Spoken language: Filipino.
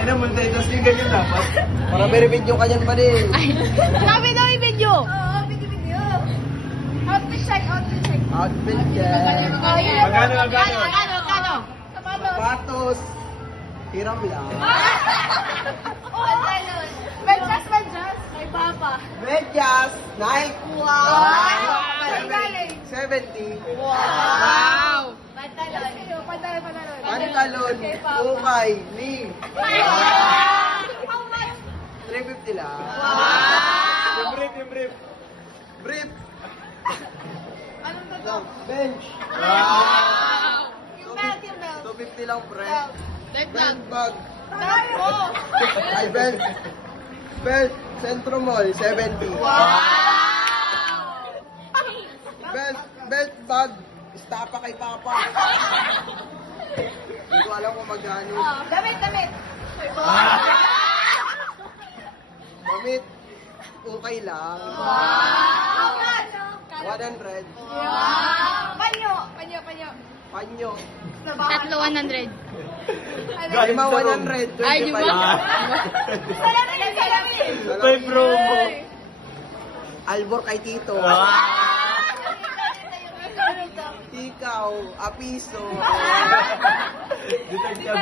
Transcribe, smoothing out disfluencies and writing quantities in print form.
Ano, multitas yung ganyan dapat. Para may video ka dyan pa din. Dami video. Oo, video. Outfit check. Outfit check. Magkano? Sapatos. Hiram lang. Medyas. May papa. Medyas. Nike. Saan galing? 70. Wow. Pantalon. Pantalon. Ukay. Lee. How much? 350 lang. Yung brief. Brief. Anong totoo? Bench. Yung belt. 250 lang, pre. Belt Belt bag. Tayo! Ay, belt. Belt. Centro Mall. 70. Belt bag. Istapa kay Papa. Hindi ko alam kung magkano. Damit. Damit. Okay lang. How much? 100. Panyo. Panyo. Tatlo 100. Lima 100. Ay, di 25. ba? Salamin. May promo. Albor kay Tito. Ikaw, apiso. Dito